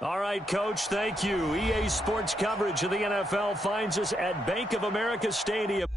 All right, Coach, thank you. EA Sports coverage of the NFL finds us at Bank of America Stadium.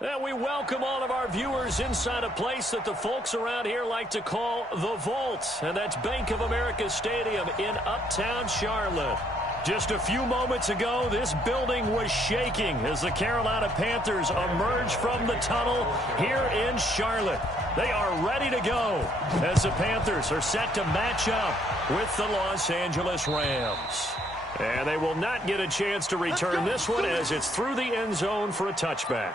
And we welcome all of our viewers inside a place that the folks around here like to call the Vault. And that's Bank of America Stadium in Uptown Charlotte. Just a few moments ago, this building was shaking as the Carolina Panthers emerged from the tunnel here in Charlotte. They are ready to go as the Panthers are set to match up with the Los Angeles Rams. And they will not get a chance to return this one as it's through the end zone for a touchback.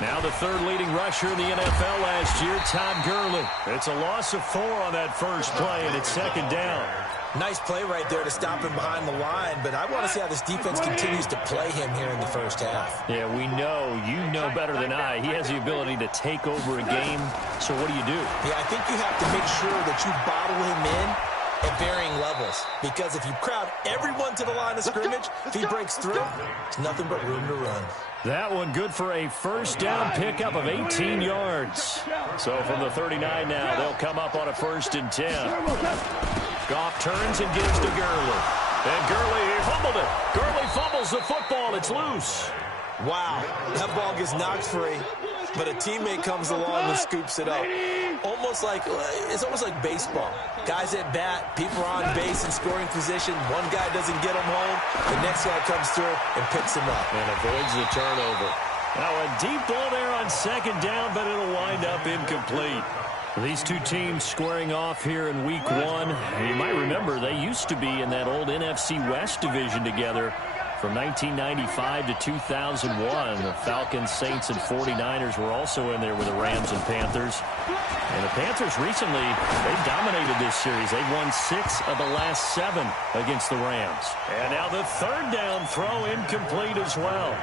Now the third leading rusher in the NFL last year, Todd Gurley. It's a loss of 4 on that first play, and it's second down. Nice play right there to stop him behind the line, but I want to see how this defense continues to play him here in the first half. Yeah, we know, you know better than I, he has the ability to take over a game, so what do you do? Yeah, I think you have to make sure that you bottle him in at varying levels, because if you crowd everyone to the line of scrimmage, if he breaks through, there's nothing but room to run. That one good for a first down pickup of 18 yards. So from the 39 now, they'll come up on a 1st and 10. Goff turns and gives to Gurley. And Gurley, he fumbled it. Gurley fumbles the football. It's loose. Wow, that ball gets knocked free, but a teammate comes along and scoops it up. It's almost like baseball. Guys at bat, people are on base in scoring position. One guy doesn't get him home. The next guy comes through and picks him up. And avoids the turnover. Now a deep ball there on second down, but it'll wind up incomplete. These two teams squaring off here in week 1. You might remember they used to be in that old NFC West division together from 1995 to 2001. The Falcons, Saints, and 49ers were also in there with the Rams and Panthers. And the Panthers recently, they dominated this series. They've won 6 of the last 7 against the Rams. And now the third down throw incomplete as well.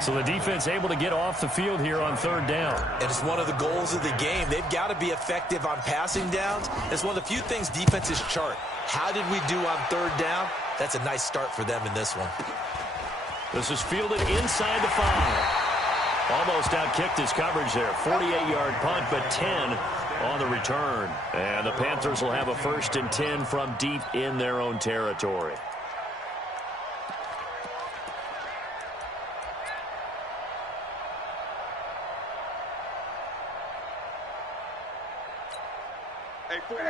So the defense able to get off the field here on third down. And it's one of the goals of the game. They've got to be effective on passing downs. It's one of the few things defenses chart. How did we do on third down? That's a nice start for them in this one. This is fielded inside the 5. Almost out-kicked his coverage there. 48-yard punt, but 10 on the return. And the Panthers will have a 1st and 10 from deep in their own territory.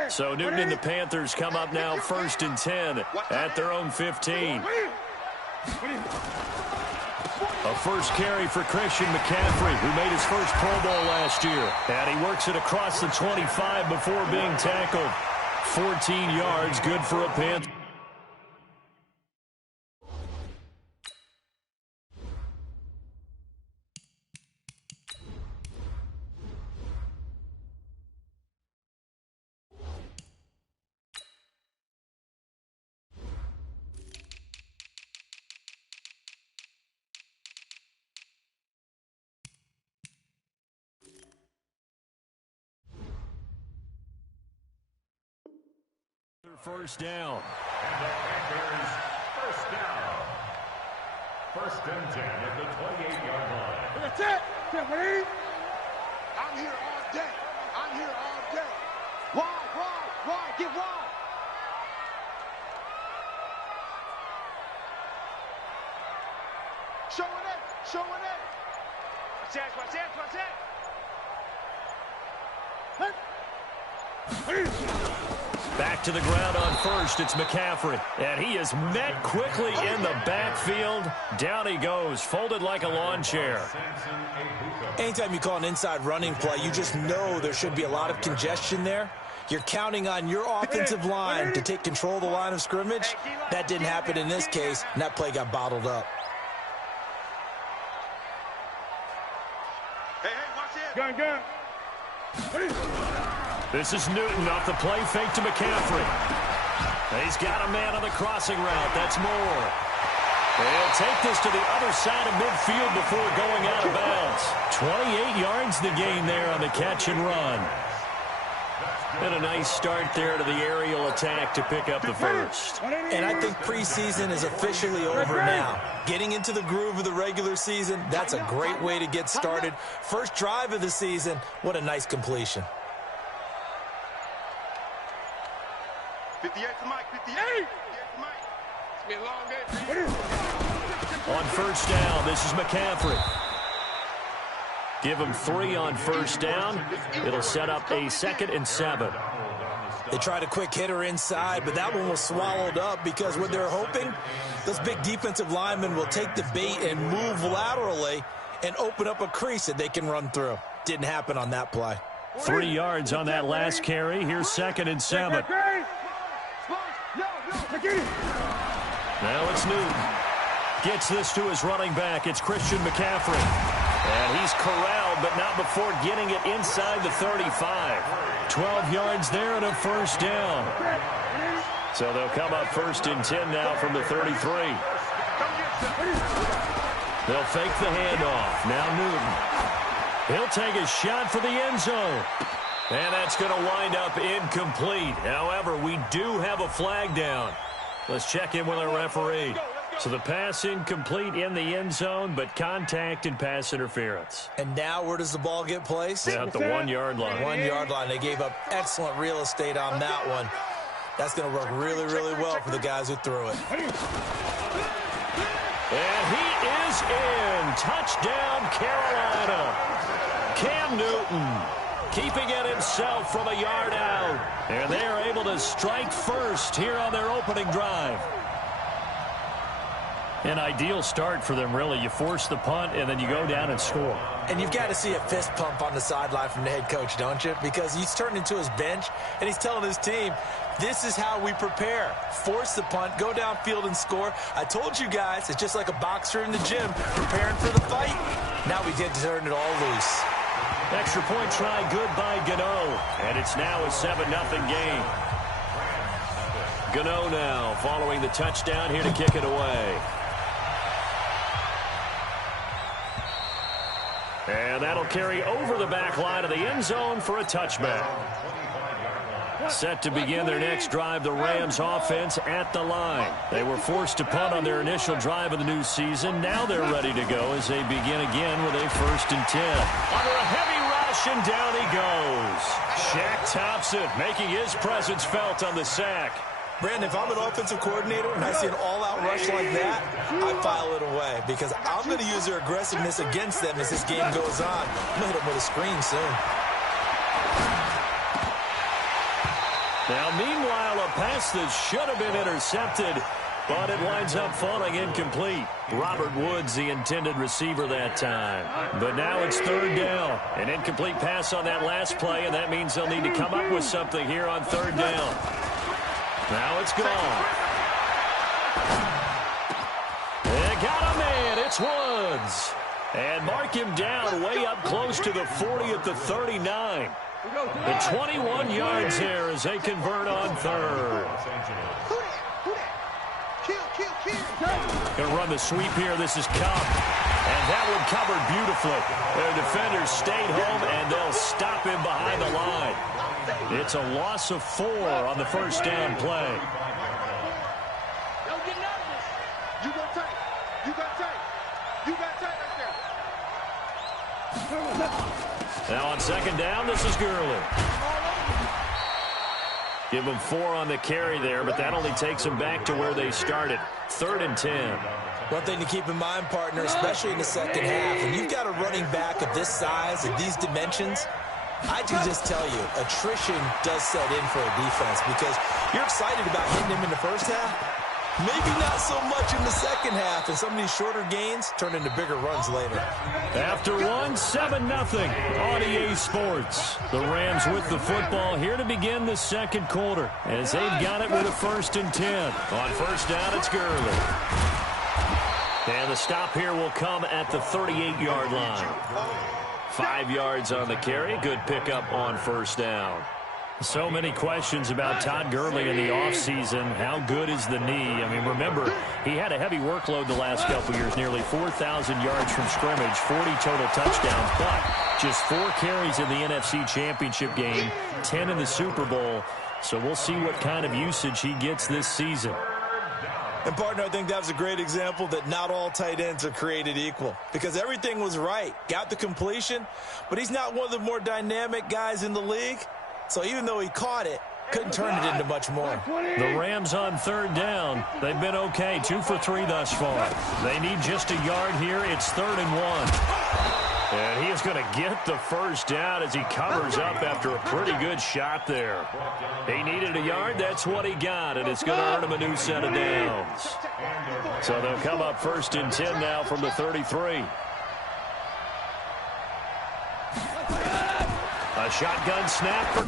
So Newton and the Panthers come up now 1st and 10 at their own 15. A first carry for Christian McCaffrey, who made his first Pro Bowl last year. And he works it across the 25 before being tackled. 14 yards, good for a Panther. First down. And the Panthers, first down. 1st and 10 at the 28-yard line. That's it. I'm here all day. I'm here all day. Wide. Get wide. Showing it. Watch it. Back to the ground on 1st. It's McCaffrey. And he is met quickly in the backfield. Down he goes, folded like a lawn chair. Anytime you call an inside running play, you just know there should be a lot of congestion there. You're counting on your offensive line to take control of the line of scrimmage. That didn't happen in this case, and that play got bottled up. Hey, watch it. Gun. This is Newton off the play fake to McCaffrey. He's got a man on the crossing route. That's Moore. They'll take this to the other side of midfield before going out of bounds. 28 yards the gain there on the catch and run. And a nice start there to the aerial attack to pick up the first. And I think preseason is officially over now. Getting into the groove of the regular season, that's a great way to get started. First drive of the season, what a nice completion. 58 to Mike, 58 to Mike. It's been a long day. On first down, this is McCaffrey. Give him 3 on first down. It'll set up a 2nd and 7. They tried a quick hitter inside, but that one was swallowed up because what they're hoping, those big defensive linemen will take the bait and move laterally and open up a crease that they can run through. Didn't happen on that play. 3 yards on that last carry. Here's 2nd and 7. Now it's Newton. Gets this to his running back. It's Christian McCaffrey. And he's corralled, but not before getting it inside the 35. 12 yards there and a first down. So they'll come up 1st and 10 now from the 33. They'll fake the handoff. Now Newton. He'll take a shot for the end zone. And that's going to wind up incomplete. However, we do have a flag down. Let's check in with our referee. So the pass incomplete in the end zone, but contact and pass interference. And now where does the ball get placed? Yeah, at the 1 yard line. 1 yard line. They gave up excellent real estate on that one. That's going to work really, really well for the guys who threw it. And he is in. Touchdown, Carolina. Cam Newton keeping it himself from a yard out. And they are able to strike first here on their opening drive. An ideal start for them, really. You force the punt, and then you go down and score. And you've got to see a fist pump on the sideline from the head coach, don't you? Because he's turned into his bench, and he's telling his team, this is how we prepare. Force the punt, go downfield and score. I told you guys, it's just like a boxer in the gym preparing for the fight. Now we get to turn it all loose. Extra point try good by Gano, and it's now a 7-0 game. Gano now following the touchdown here to kick it away. And that'll carry over the back line of the end zone for a touchback. Set to begin their next drive, the Rams offense at the line. They were forced to punt on their initial drive of the new season. Now they're ready to go as they begin again with a 1st and 10. Under a heavy rush, and down he goes. Shaq Thompson making his presence felt on the sack. Brandon, if I'm an offensive coordinator and I see an all-out rush like that, I file it away because I'm going to use their aggressiveness against them as this game goes on. I'm going to hit them with a screen soon. Now, meanwhile, a pass that should have been intercepted, but it winds up falling incomplete. Robert Woods, the intended receiver that time. But now it's 3rd down. An incomplete pass on that last play, and that means they'll need to come up with something here on 3rd down. Now it's gone. They got a man. It's Woods. And mark him down way up close to the 40 at the 39. The 21 yards there as they convert on 3rd. Going to run the sweep here. This is Cup. And that one covered beautifully. Their defenders stayed home, and they'll stop him behind the line. It's a loss of 4 on the 1st down play. Don't get nervous. You got tight. You got tight. You got tight right there. Now on 2nd down, this is Gurley. Give them 4 on the carry there, but that only takes them back to where they started. 3rd and 10. One thing to keep in mind, partner, especially in the second half, when you've got a running back of this size and these dimensions, I can just tell you, attrition does set in for a defense because you're excited about hitting him in the first half. Maybe not so much in the second half, and some of these shorter gains turn into bigger runs later. After one, 7-0 on EA Sports. The Rams with the football here to begin the second quarter as they've got it with a 1st and 10. On 1st down, it's Gurley. And the stop here will come at the 38-yard line. 5 yards on the carry. Good pickup on 1st down. So many questions about Todd Gurley in the offseason. How good is the knee? I mean, remember, he had a heavy workload the last couple years, nearly 4,000 yards from scrimmage, 40 total touchdowns, but just 4 carries in the NFC Championship game, 10 in the Super Bowl. So we'll see what kind of usage he gets this season. And, partner, I think that was a great example that not all tight ends are created equal, because everything was right. Got the completion, but he's not one of the more dynamic guys in the league. So even though he caught it, couldn't turn it into much more. The Rams on 3rd down. They've been okay, 2 for 3 thus far. They need just a yard here. It's 3rd and 1. And he is going to get the first down as he covers up after a pretty good shot there. He needed a yard. That's what he got, and it's going to earn him a new set of downs. So they'll come up 1st and 10 now from the 33. A shotgun snap for...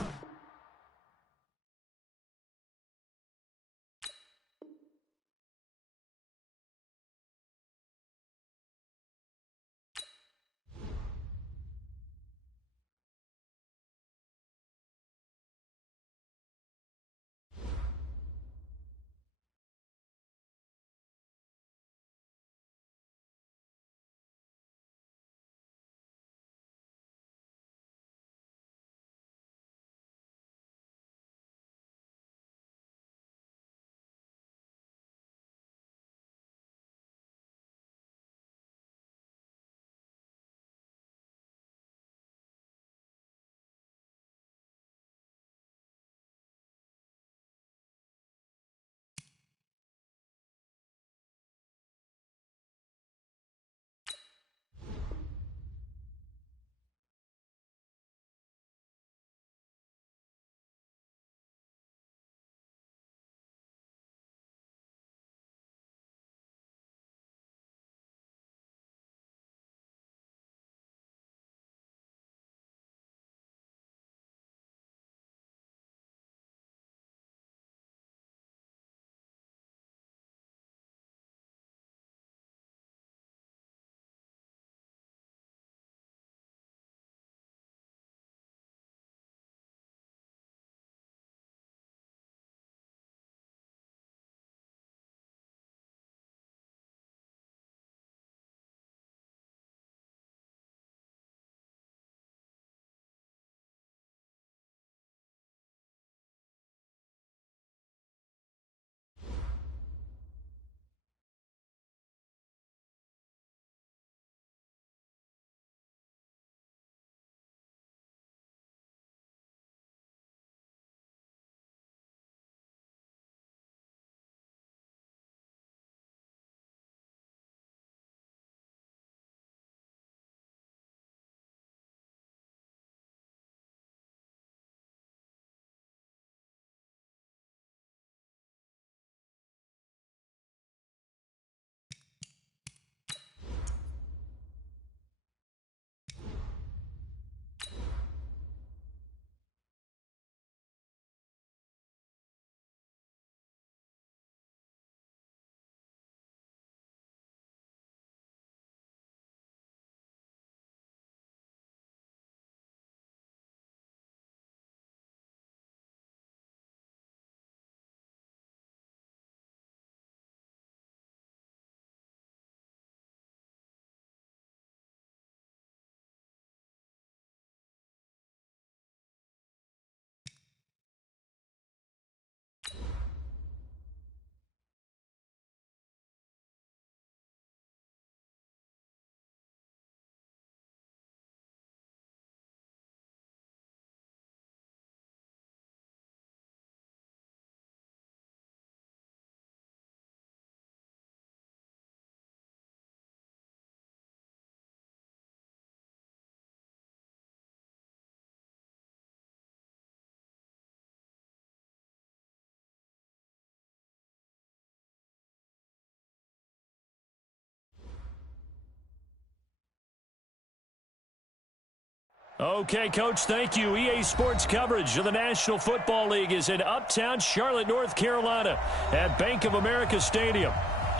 Okay, Coach, thank you. EA Sports coverage of the National Football League is in Uptown Charlotte, North Carolina at Bank of America Stadium.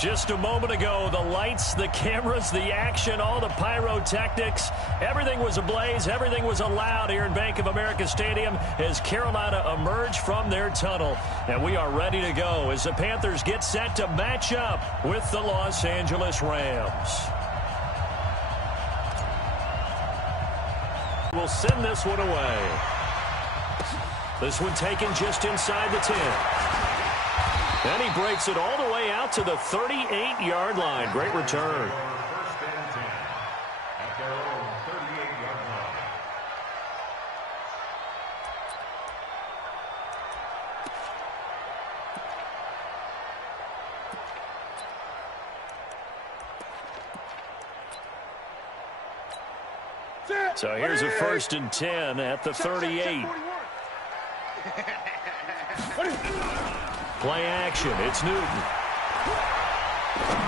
Just a moment ago, the lights, the cameras, the action, all the pyrotechnics, everything was ablaze, everything was allowed here in Bank of America Stadium as Carolina emerged from their tunnel. And we are ready to go as the Panthers get set to match up with the Los Angeles Rams. We'll send this one away. This one taken just inside the 10. And he breaks it all the way out to the 38-yard line. Great return. First and 10 at their own 38-yard line. So here's a 1st and 10 at the 38. Play action. It's Newton.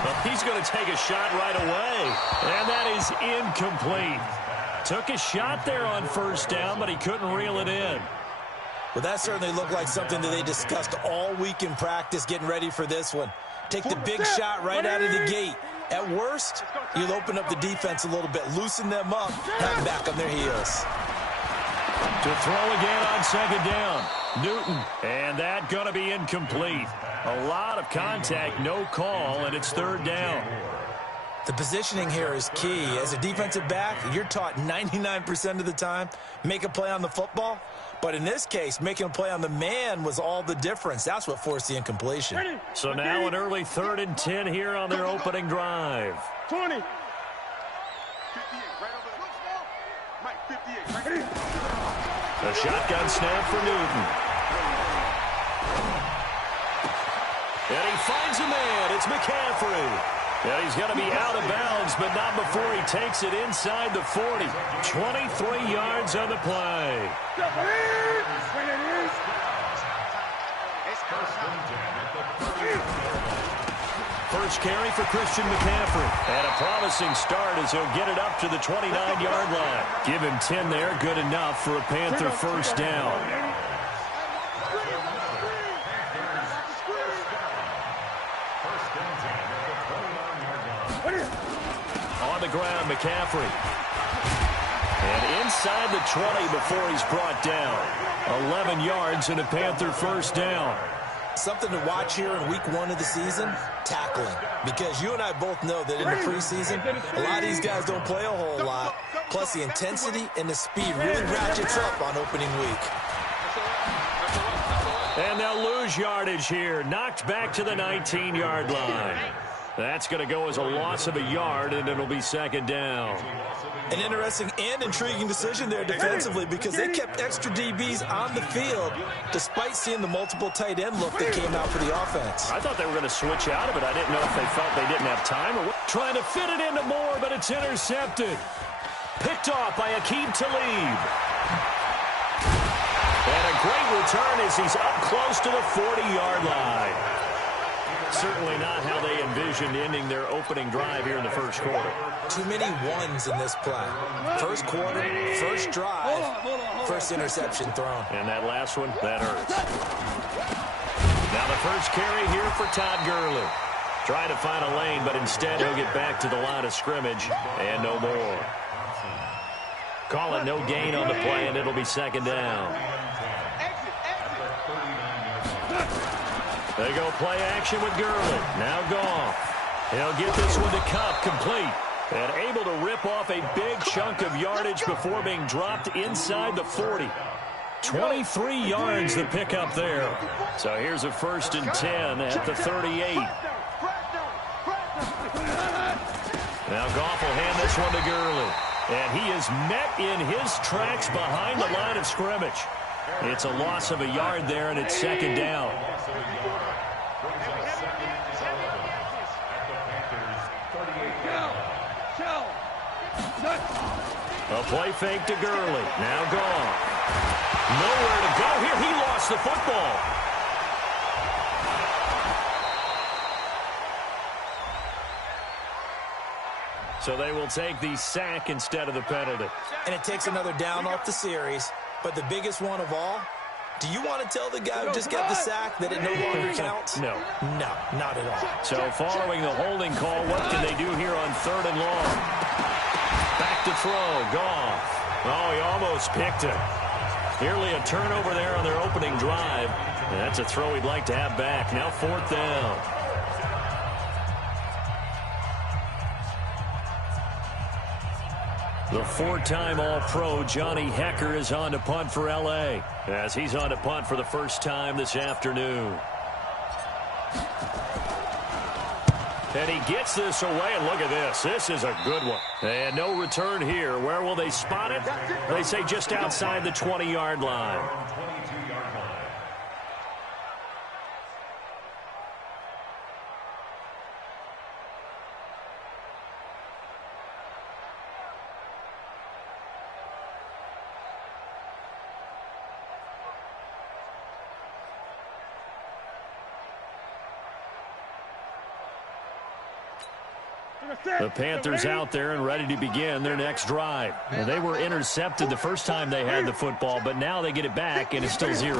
Well, he's going to take a shot right away. And that is incomplete. Took a shot there on 1st down, but he couldn't reel it in. Well, that certainly looked like something that they discussed all week in practice getting ready for this one. Take the big shot right out of the gate. At worst, you'll open up the defense a little bit, loosen them up, have back on their heels. To throw again on 2nd down. Newton, and that going to be incomplete. A lot of contact, no call, and it's 3rd down. The positioning here is key. As a defensive back, you're taught 99% of the time, make a play on the football. But in this case, making a play on the man was all the difference. That's what forced the incompletion. So now an early 3rd and 10 here on their opening drive. 20. 58, right over there. Mike, 58, right. A shotgun snap for Newton. And he finds a man. It's McCaffrey. And he's going to be out of bounds, but not before he takes it inside the 40. 23 yards on the play. First carry for Christian McCaffrey. And a promising start as he'll get it up to the 29-yard line. Give him 10 there. Good enough for a Panther 1st down. On the ground, McCaffrey. And inside the 20 before he's brought down. 11 yards and a Panther 1st down. Something to watch here in week 1 of the season, tackling. Because you and I both know that in the preseason, a lot of these guys don't play a whole lot. Plus the intensity and the speed really ratchets up on opening week. And they'll lose yardage here. Knocked back to the 19-yard line. That's going to go as a loss of a yard, and it'll be 2nd down. An interesting and intriguing decision there defensively because they kept extra DBs on the field despite seeing the multiple tight end look that came out for the offense. I thought they were going to switch out of it. I didn't know if they felt they didn't have time or what. Trying to fit it into Moore, but it's intercepted. Picked off by Aqib Talib. And a great return as he's up close to the 40-yard line. Certainly not how they envisioned ending their opening drive here in the 1st quarter. Too many ones in this play. 1st quarter, 1st drive, 1st interception thrown. And that last one, that hurts. Now the 1st carry here for Todd Gurley. Trying to find a lane, but instead he'll get back to the line of scrimmage and no more. Call it no gain on the play, and it'll be 2nd down. They go play action with Gurley. Now Goff. He'll get this one to Cup, complete. And able to rip off a big chunk of yardage before being dropped inside the 40. 23 yards the pickup there. So here's a 1st and 10 at the 38. Now Goff will hand this one to Gurley. And he is met in his tracks behind the line of scrimmage. It's a loss of a yard there, and it's 2nd down. A play fake to Gurley. Now Goff. Nowhere to go here. He lost the football. So they will take the sack instead of the penalty. And it takes another down off the series. But the biggest one of all, Do you want to tell the guy who just got the sack that it no longer counts? No. No, not at all. So following the holding call, what can they do here on 3rd and long? Back to throw. Goff. Oh, he almost picked it. Nearly a turnover there on their opening drive. And that's a throw he'd like to have back. Now 4th down. The 4-time All-Pro Johnny Hekker is on to punt for L.A. as he's on to punt for the first time this afternoon. And he gets this away, and look at this. This is a good one. And no return here. Where will they spot it? They say just outside the 20-yard line. The Panthers out there and ready to begin their next drive. Well, they were intercepted the first time they had the football, but now they get it back, and it's still 0-0.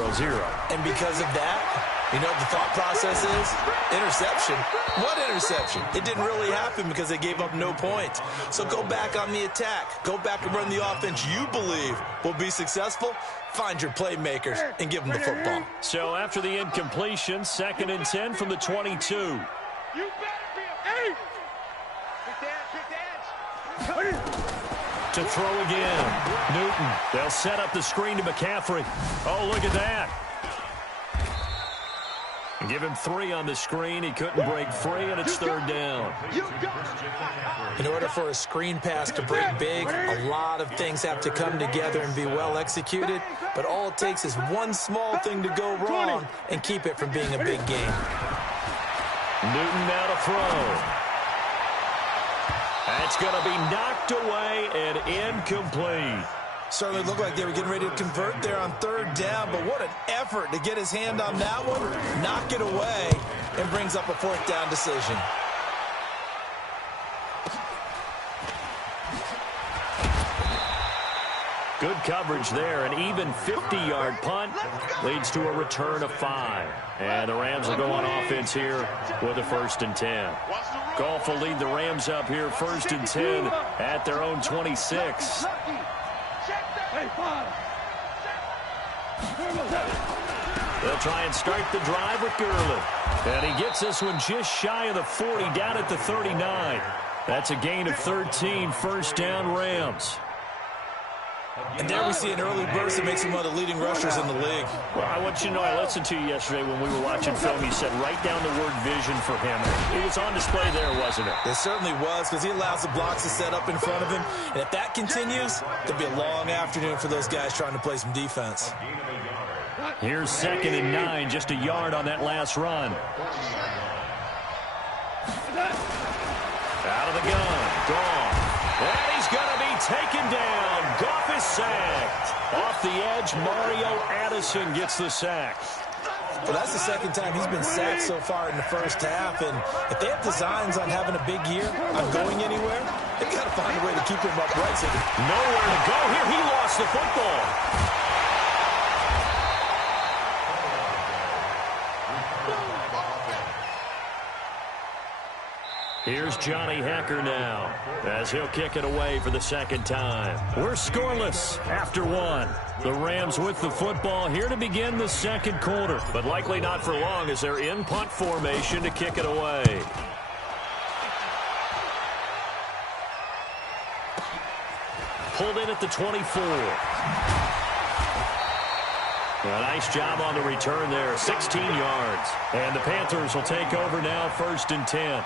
And because of that, you know what the thought process is? Interception. What interception? It didn't really happen because they gave up no points. So go back on the attack. Go back and run the offense you believe will be successful. Find your playmakers and give them the football. So after the incompletion, 2nd and 10 from the 22. You better be a eight. To throw again. Newton. They'll set up the screen to McCaffrey. Oh, look at that. Give him 3 on the screen. He couldn't break free, and it's 3rd down. In order for a screen pass to break big, a lot of things have to come together and be well executed. But all it takes is one small thing to go wrong and keep it from being a big game. Newton now to throw. That's going to be knocked away and incomplete. Certainly looked like they were getting ready to convert there on 3rd down, but what an effort to get his hand on that one, knock it away, and brings up a 4th down decision. Good coverage there. An even 50-yard punt leads to a return of 5. And the Rams will go on offense here with a 1st and 10. Goff will lead the Rams up here 1st and 10 at their own 26. They'll try and start the drive with Gurley. And he gets this one just shy of the 40, down at the 39. That's a gain of 13, 1st down Rams. And there we see an early burst that makes him one of the leading rushers in the league. Well, I want you to know, I listened to you yesterday when we were watching film. You said write down the word vision for him. It was on display there, wasn't it? It certainly was, because he allows the blocks to set up in front of him. And if that continues, there'll be a long afternoon for those guys trying to play some defense. Here's 2nd and 9, just a yard on that last run. Out of the gun, Goff. And he's going to be taken down. Goff is sacked. Off the edge, Mario Addison gets the sack. Well, that's the 2nd time he's been sacked so far in the first half. And if they have designs on having a big year, on going anywhere, they've got to find a way to keep him upright. So nowhere to go here. He lost the football. Here's Johnny Hekker now as he'll kick it away for the 2nd time. We're scoreless after 1. The Rams with the football here to begin the 2nd quarter, but likely not for long as they're in punt formation to kick it away. Pulled in at the 24. A nice job on the return there, 16 yards. And the Panthers will take over now, 1st and 10.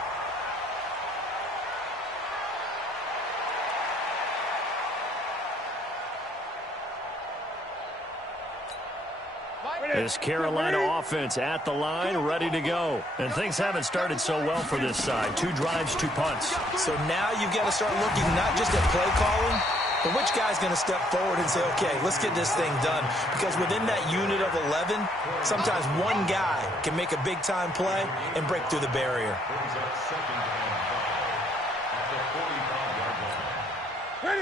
This Carolina offense at the line, ready to go. And things haven't started so well for this side. 2 drives, 2 punts. So now you've got to start looking not just at play calling, but which guy's going to step forward and say, okay, let's get this thing done. Because within that unit of 11, sometimes one guy can make a big-time play and break through the barrier.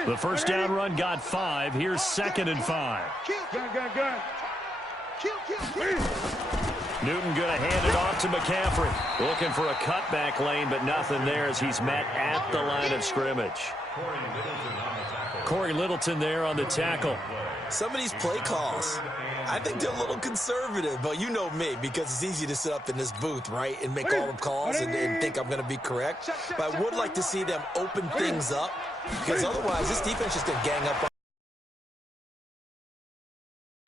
The 1st down run got 5. Here's 2nd and 5. Newton going to hand it off to McCaffrey. Looking for a cutback lane, but nothing there as he's met at the line of scrimmage. Corey Littleton there on the tackle. Some of these play calls, I think they're a little conservative, but you know me, because it's easy to sit up in this booth, right, and make all the calls and think I'm going to be correct. But I would like to see them open things up, because otherwise this defense is going to gang up on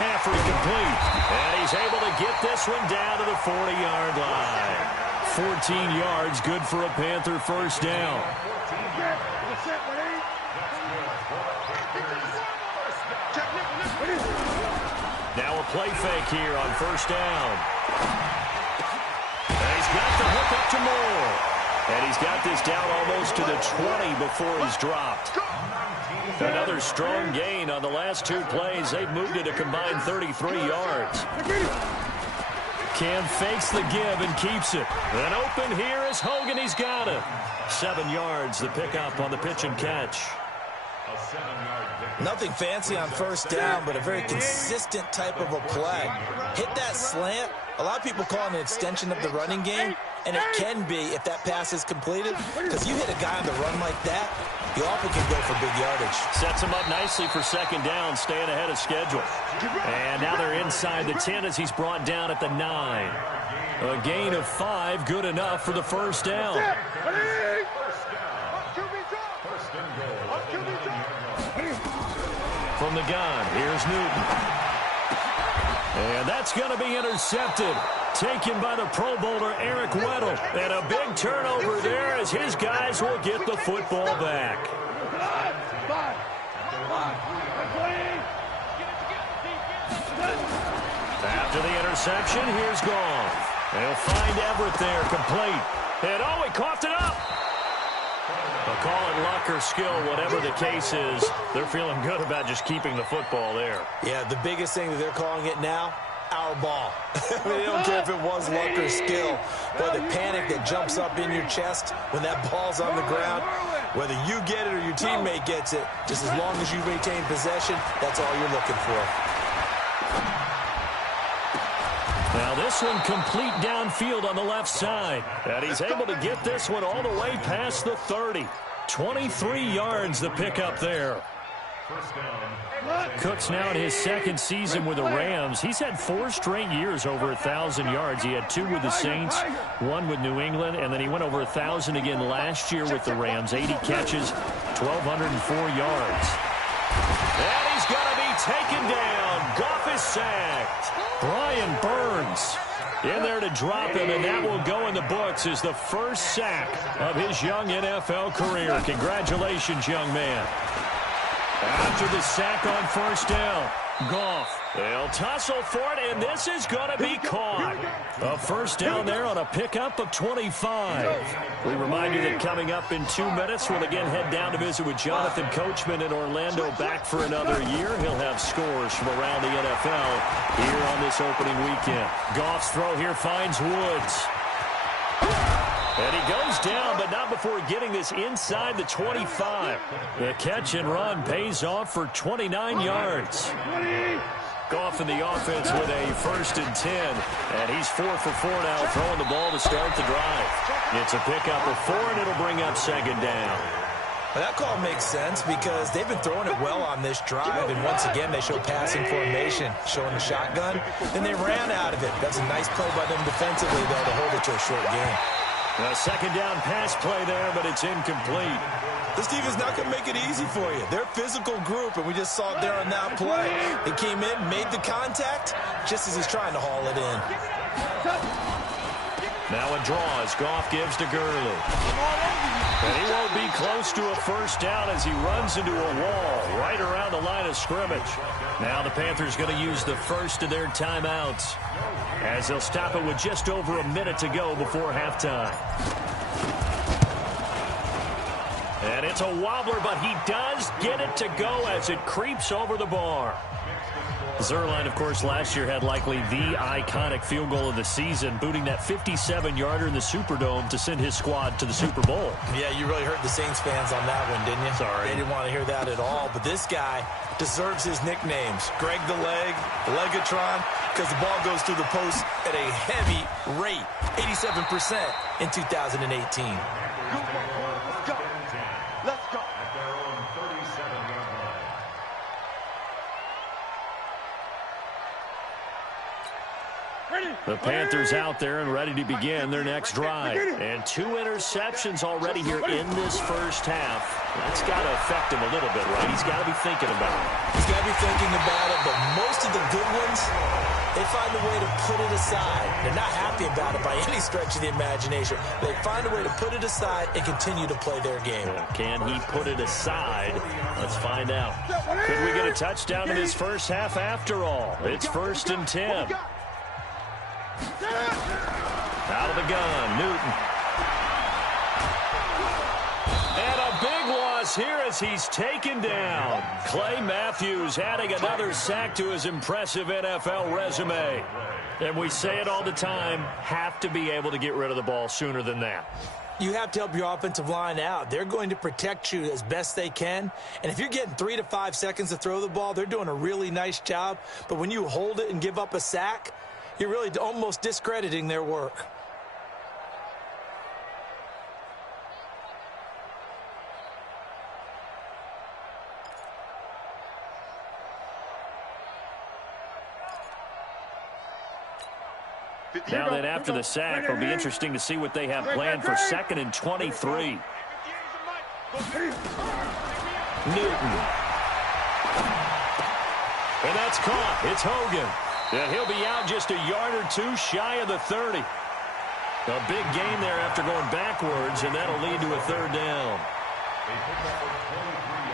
McCaffrey complete, and he's able to get this one down to the 40-yard line. 14 yards, good for a Panther first down. Now a play fake here on first down. And he's got the hook up to Moore. And he's got this down almost to the 20 before he's dropped. Another strong gain on the last two plays. They've moved it a combined 33 yards. Cam fakes the give and keeps it. And open here is Hogan. He's got it. 7 yards, the pickup on the pitch and catch. nothing fancy on first down, but a very consistent type of a play. Hit that slant. A lot of people call it an extension of the running game, and it can be if that pass is completed, because you hit a guy on the run like that, he often can go for big yardage. Sets him up nicely for second down, staying ahead of schedule. And now they're inside the 10 as he's brought down at the 9. A gain of 5, good enough for the first down. From the gun, here's Newton. And that's going to be intercepted. Taken by the Pro Bowler, Eric Weddle. And a big turnover there as his guys will get the football back. After the interception, here's Goff. They'll find Everett there, complete. And oh, he coughed it up. But call it luck or skill, whatever the case is, they're feeling good about just keeping the football there. Yeah, the biggest thing that they're calling it now, our ball. I mean, they don't care if it was luck or skill. But the panic that jumps up in your chest when that ball's on the ground, whether you get it or your teammate gets it, just as long as you retain possession, that's all you're looking for. Now this one complete downfield on the left side. And he's able to get this one all the way past the 30. 23 yards the pickup there. Cook's now in his second season with the Rams. He's had 4 straight years over 1,000 yards. He had 2 with the Saints, 1 with New England, and then he went over 1,000 again last year with the Rams. 80 catches, 1,204 yards. And he's going to be taken down. Goff is sacked. Brian Burns in there to drop him, and that will go in the books as the first sack of his young NFL career. Congratulations, young man. After the sack on first down, Goff. They'll tussle for it, and this is going to be caught. A first down there on a pickup of 25. We remind you that coming up in 2 minutes, we'll again head down to visit with Jonathan Coachman in Orlando, back for another year. He'll have scores from around the NFL here on this opening weekend. Goff's throw here finds Woods. And he goes down, but not before getting this inside the 25. The catch and run pays off for 29 yards. Goff in the offense with a 1st and 10. And he's 4 for 4 now, throwing the ball to start the drive. It's a pickup of 4, and it'll bring up second down. Well, that call makes sense because they've been throwing it well on this drive, and once again they show passing formation, showing the shotgun, and they ran out of it. That's a nice play by them defensively, though, to hold it to a short game. A second down pass play there, but it's incomplete. This defense not going to make it easy for you. They're a physical group, and we just saw it there on that play. They came in, made the contact, just as he's trying to haul it in. Now a draw as Goff gives to Gurley. And he won't be close to a first down as he runs into a wall right around the line of scrimmage. Now the Panthers going to use the first of their timeouts, as they'll stop it with just over a minute to go before halftime. And it's a wobbler, but he does get it to go as it creeps over the bar. Zuerlein, of course, last year had likely the iconic field goal of the season, booting that 57-yarder in the Superdome to send his squad to the Super Bowl. Yeah, you really hurt the Saints fans on that one, didn't you? Sorry. They didn't want to hear that at all. But this guy deserves his nicknames. Greg the Leg, Legatron, because the ball goes through the post at a heavy rate, 87% in 2018. Let's go. Let's go. At their own 37-yard line. The Panthers out there and ready to begin their next drive. And 2 interceptions already here in this first half. That's got to affect him a little bit, right? He's got to be thinking about it. He's got to be thinking about it, but most of the good ones, they find a way to put it aside. They're not happy about it by any stretch of the imagination. They find a way to put it aside and continue to play their game. Can he put it aside? Let's find out. Could we get a touchdown in his first half after all? It's 1st and 10. Out of the gun, Newton. And a big loss here as he's taken down. Clay Matthews adding another sack to his impressive NFL resume. And we say it all the time, have to be able to get rid of the ball sooner than that. You have to help your offensive line out. They're going to protect you as best they can. And if you're getting 3 to 5 seconds to throw the ball, they're doing a really nice job. But when you hold it and give up a sack, you're really almost discrediting their work. Now then, after the sack, it'll be interesting to see what they have planned for 2nd and 23. Newton. And that's caught. It's Hogan. And he'll be out just a yard or 2 shy of the 30. A big gain there after going backwards, and that'll lead to a 3rd down. They pick up a 23